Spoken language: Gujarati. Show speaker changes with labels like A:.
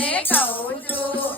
A: છે કહું છું.